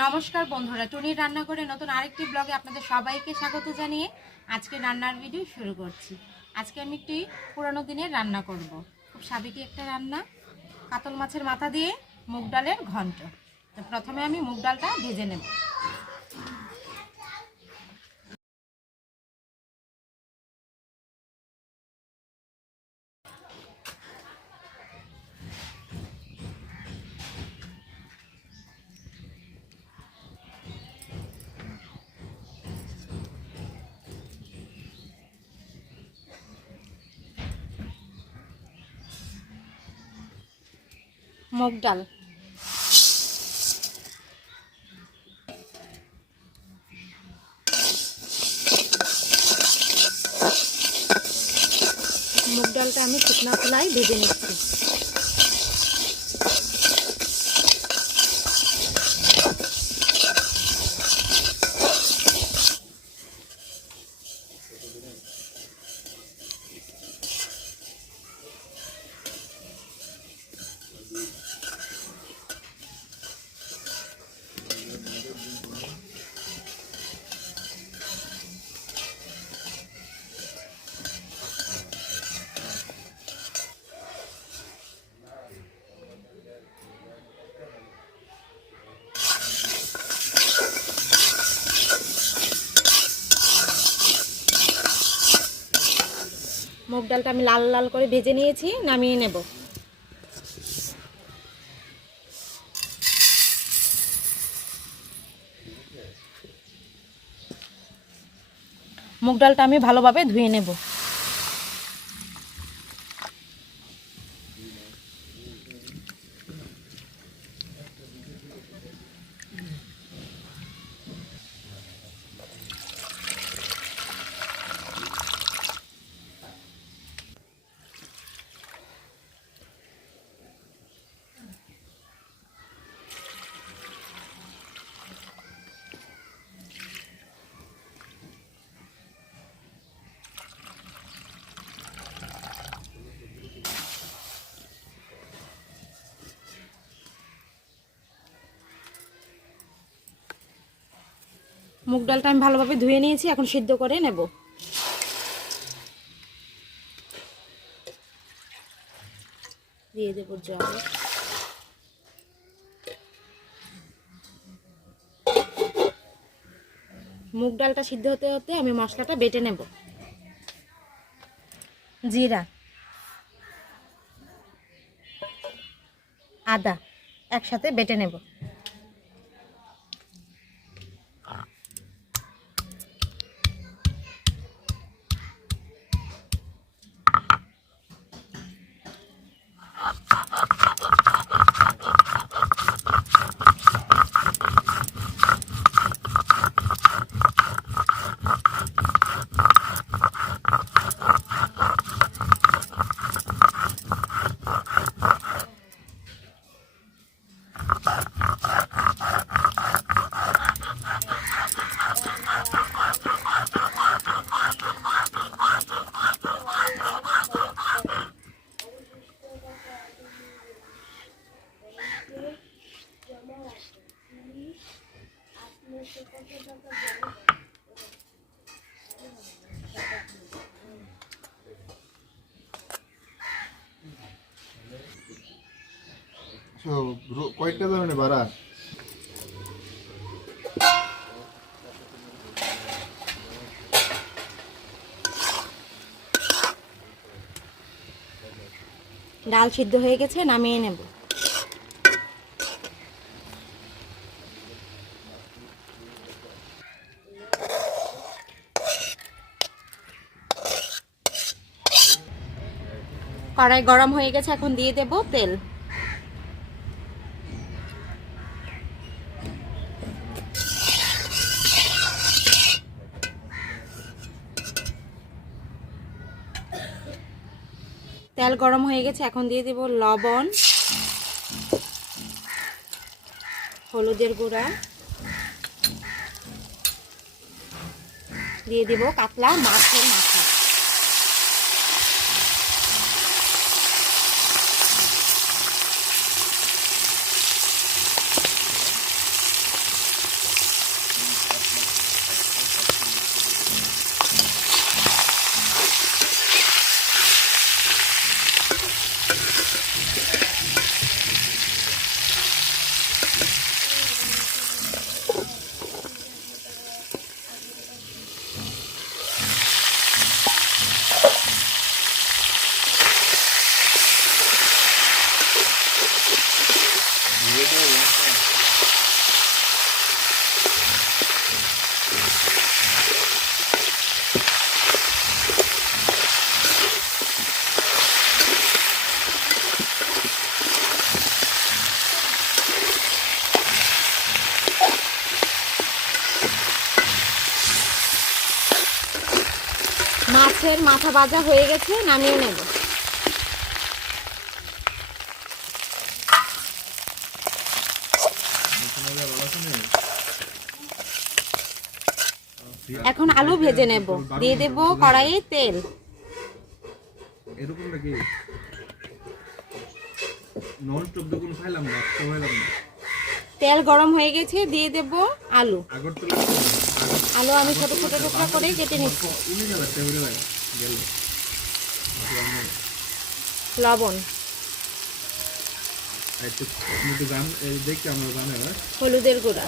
নমস্কার বন্ধুরা, টুনির রান্না করে নতুন আরেকটি ব্লগে আপনাদের সবাইকে স্বাগত জানিয়ে আজকে রান্নার ভিডিও শুরু করছি। আজকে আমি একটি পুরনো দিনের রান্না করব। খুব সাবেকি একটা রান্না, কাতল মাছের মাথা দিয়ে মুগ ডালের ঘন্ট। তো প্রথমে আমি মুগ ডালটা ভেজে নেব। মুগ ডাল, মুগ ডালটা আমি শুকনা খোলায় ভেজে নিচ্ছি। মুগ ডালটা আমি লাল লাল করে ভেজে নিয়েছি, নামিয়ে নেব। মুগ ডালটা আমি ভালোভাবে ধুয়ে নেব। মুগ ডালটা আমি ভালোভাবে ধুয়ে নিয়েছি, এখন সিদ্ধ করে নেব। দিয়ে দেব জল। মুগ ডালটা সিদ্ধ হতে হতে আমি মশলাটা বেটে নেব। জিরা, আদা একসাথে বেটে নেব। কয়টা ধরনের বাড়া? ডাল সিদ্ধ হয়ে গেছে, নামিয়ে নেব। কড়াই গরম হয়ে গেছে, এখন দিয়ে দেব তেল। তেল গরম হয়ে গেছে, এখন দিয়ে দেব লবণ, হলুদের গুঁড়া, দিয়ে দেব কাতলা মাছের মাথা। মাছের মাথা ভাজা হয়ে গেছে, নামিয়ে নেব। এখন আলু ভেজে নেব। দিয়ে দেব কড়াইয়ে তেল। এরকম নাকি নন স্টপ দেখুন খাইলাম না, খাইলাম না। তেল গরম হয়ে গেছে, দিয়ে দেব আলু। আগরতলা আলু আমি ছোট ছোট টুকরা করে কেটে নিচ্ছি। লবণ, হলুদের গুঁড়া,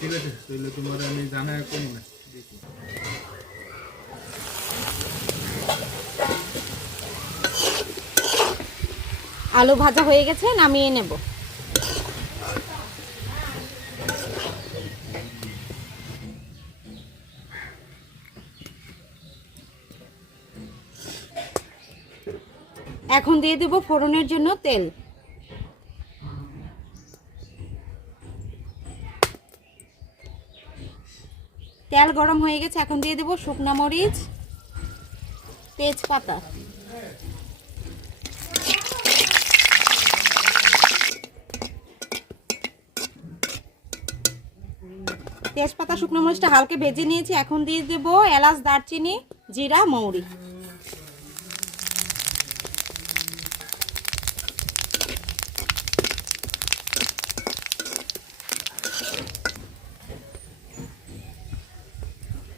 ঠিক আছে, তাহলে তোমার আমি জানাই করি না। আলু ভাজা হয়ে গেছে, নামিয়ে নেব। এখন দিয়ে দেব ফোড়নের জন্য তেল। তেল গরম হয়ে গেছে, এখন দিয়ে দেব শুকনা মরিচ, তেজপাতা, তেজপাতা শুকনো মরিচটা হালকা ভেজে নিয়েছি। এখন দিয়ে দেব এলাচ, দারচিনি, জিরা, মৌরি।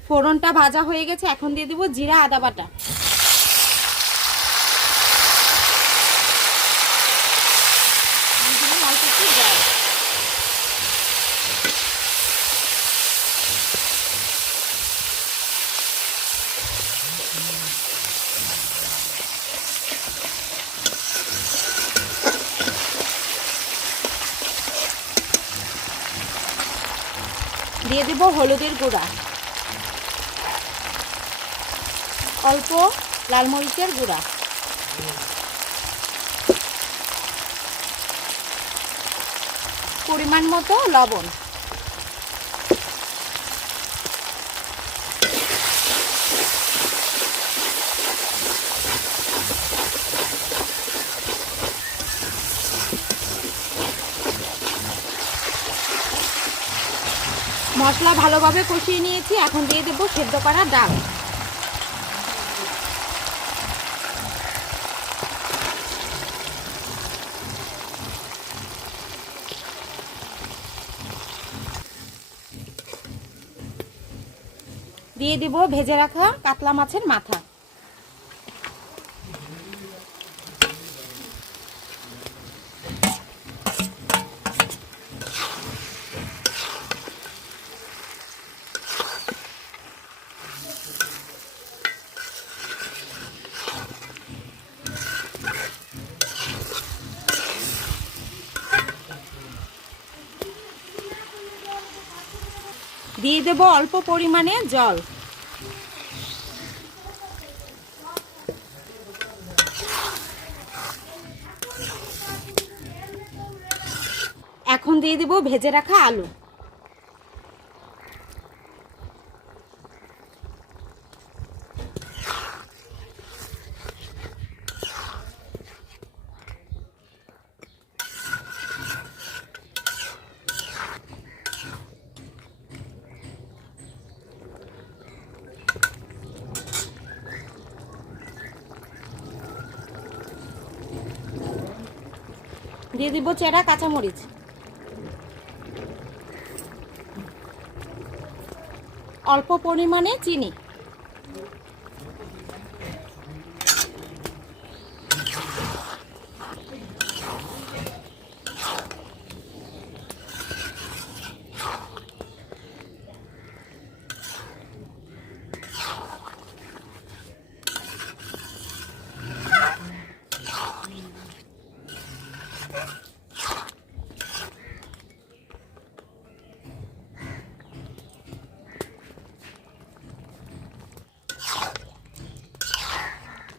ফোড়নটা ভাজা হয়ে গেছে, এখন দিয়ে দেব জিরা, আদা বাটা। দিয়ে দেব হলুদের গুঁড়া, অল্প লাল মরিচের গুঁড়া, পরিমাণ মতো লবণ। মশলা ভালোভাবে কষিয়ে নিয়েছি, এখন দিয়ে দেব সেদ্ধ করা ডাল। দিয়ে দিব ভেজে রাখা কাতলা মাছের মাথা। দিয়ে দেব অল্প পরিমাণে জল। এখন দিয়ে দেব ভেজে রাখা আলু। দিয়ে দিব চেরা কাঁচামরিচ, অল্প পরিমাণে চিনি,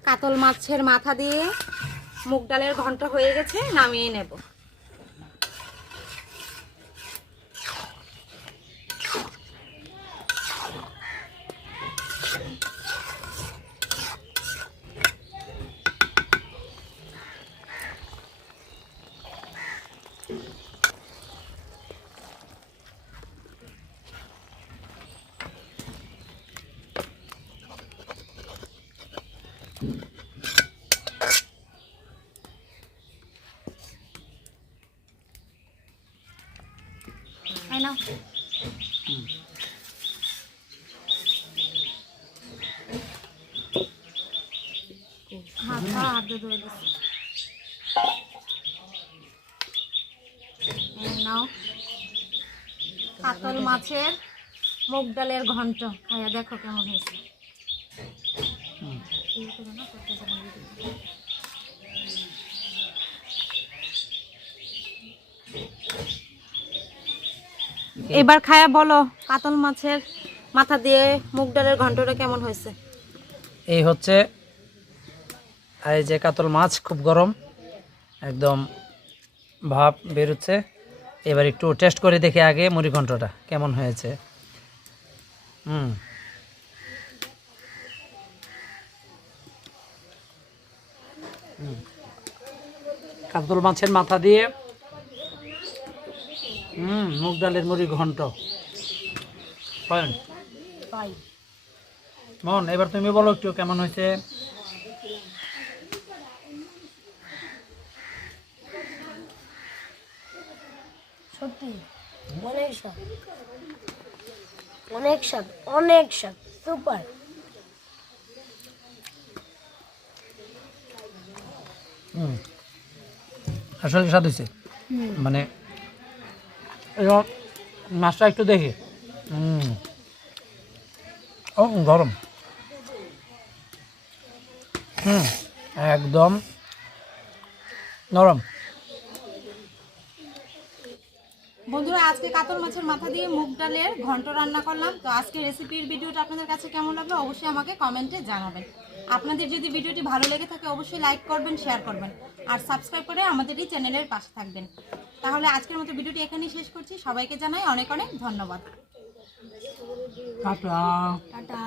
কাতল মাছের মাথা দিয়ে মুগ ডালের ঘন্ট হয়ে গেছে, নামিয়ে নেব। নাও। হাত ধুয়ে দিচ্ছি। নাও কাতল মাছের মুগ ডালের ঘন্ট খাইয়া দেখো কেমন হয়েছে। এবার খায়া বলো কাতল মাছের মাথা দিয়ে মুগ ডালের ঘন্টটা কেমন হয়েছে। এই হচ্ছে এই যে কাতল মাছ, খুব গরম, একদম ভাপ বেরোচ্ছে। এবার একটু টেস্ট করে দেখি আগে মুড়ি ঘন্টটা কেমন হয়েছে। কাতল মাছের মাথা দিয়ে মুগ ডালের মুড়ি ঘন্ট। মন, এবার তুমি বলো একটু কেমন হয়েছে। সত্যি অনেক স্বাদ, অনেক স্বাদ, অনেক স্বাদ, সুপার। আসলে স্বাদ হয়েছে, মানে এবার মাছটা একটু দেখি। ও গরম, একদম নরম। বন্ধুরা, আজকে কাতল মাছের মাথা দিয়ে মুগ ডালের ঘন্ট রান্না করলাম। তো আজকে রেসিপির ভিডিওটা আপনাদের কাছে কেমন লাগলো অবশ্যই আমাকে কমেন্টে জানাবেন। আপনাদের যদি ভিডিওটি ভালো লেগে থাকে অবশ্যই লাইক করবেন, শেয়ার করবেন আর সাবস্ক্রাইব করে আমাদের এই চ্যানেলের পাশে থাকবেন। তাহলে আজকের মতো ভিডিওটি এখানেই শেষ করছি। সবাইকে জানাই অনেক অনেক ধন্যবাদ। টাটা। টাটা।